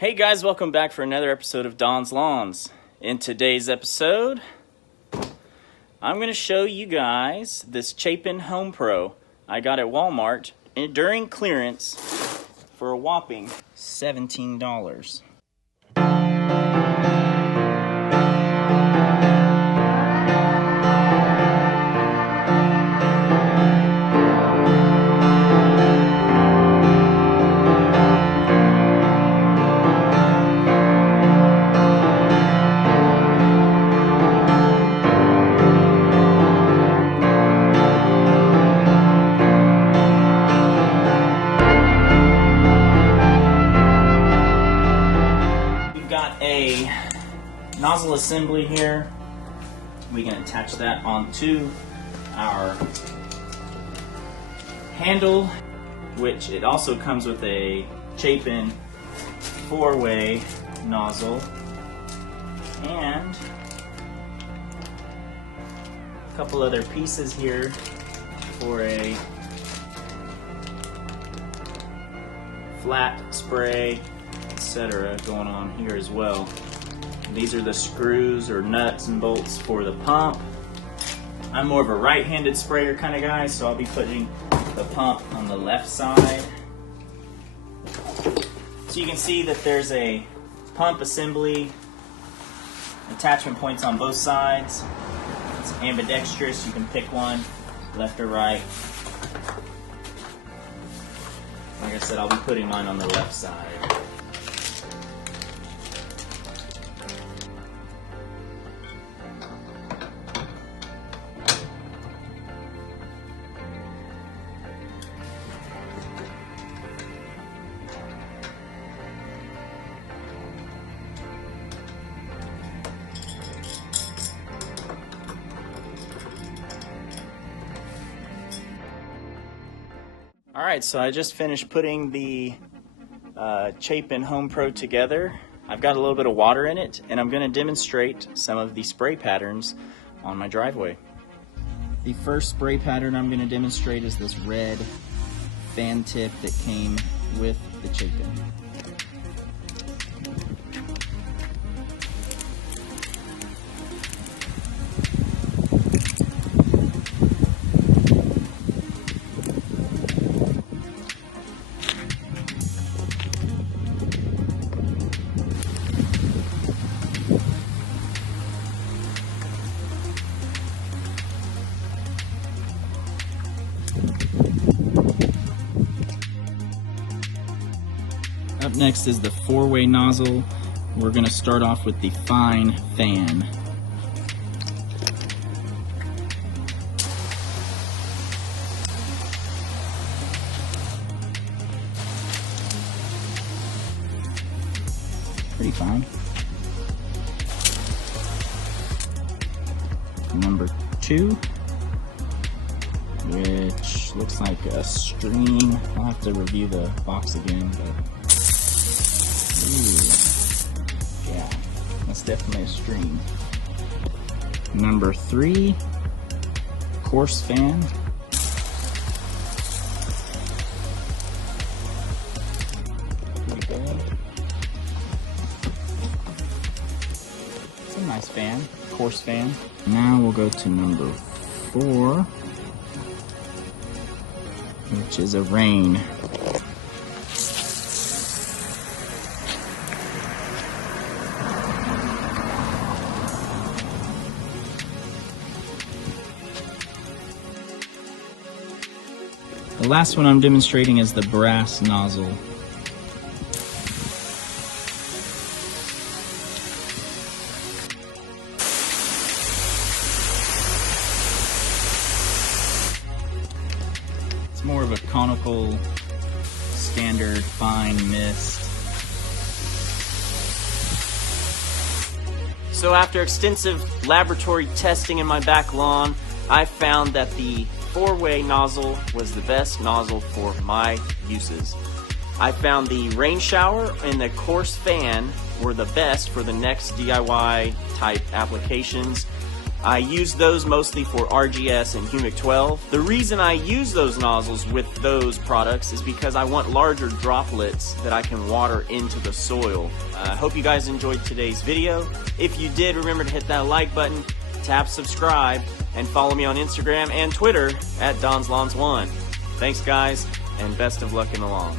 Hey guys, welcome back for another episode of Don's Lawns. In today's episode, I'm going to show you guys this Chapin HOMEPRO I got at Walmart during clearance for a whopping $17. A nozzle assembly here. We can attach that onto our handle, which it also comes with a Chapin 4-way nozzle and a couple other pieces here for a flat spray, etc. going on here as well. These are the screws or nuts and bolts for the pump. I'm more of a right-handed sprayer kind of guy, so I'll be putting the pump on the left side. So you can see that there's a pump assembly, attachment points on both sides. It's ambidextrous, you can pick one, left or right. Like I said, I'll be putting mine on the left side. Alright, so I just finished putting the Chapin HOMEPRO together. I've got a little bit of water in it, and I'm going to demonstrate some of the spray patterns on my driveway. The first spray pattern I'm going to demonstrate is this red fan tip that came with the Chapin. Up next is the 4-way nozzle. We're going to start off with the fine fan. Pretty fine. Number 2, which looks like a stream. I'll have to review the box again, but ooh, yeah, that's definitely a stream. Number 3, coarse fan. Pretty good. It's a nice fan, coarse fan. Now we'll go to number 4, which is a rain. The last one I'm demonstrating is the brass nozzle. It's more of a conical, standard, fine mist. So after extensive laboratory testing in my back lawn, I found that the 4-way nozzle was the best nozzle for my uses. I found the rain shower and the coarse fan were the best for the next DIY type applications. I use those mostly for RGS and Humic 12. The reason I use those nozzles with those products is because I want larger droplets that I can water into the soil. I hope you guys enjoyed today's video. If you did, remember to hit that like button, tap subscribe, and follow me on Instagram and Twitter at DonsLawns1. Thanks guys, and best of luck in the lawn.